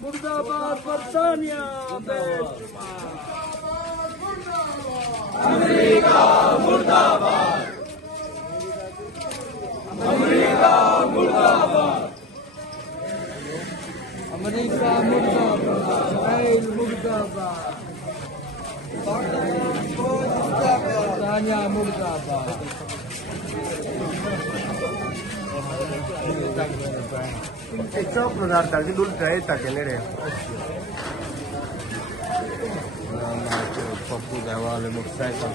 मुर्दाबाद बरतानिया अमेरिका मुर्दाबाद, अमेरिका मुर्दाबाद, अमेरिका मुर्दाबाद, इसराइल मुर्दाबाद, बरतानिया मुर्दाबाद। Ikaw, product di dulu saya tak kena deh. Pagkudawa, limog sa isang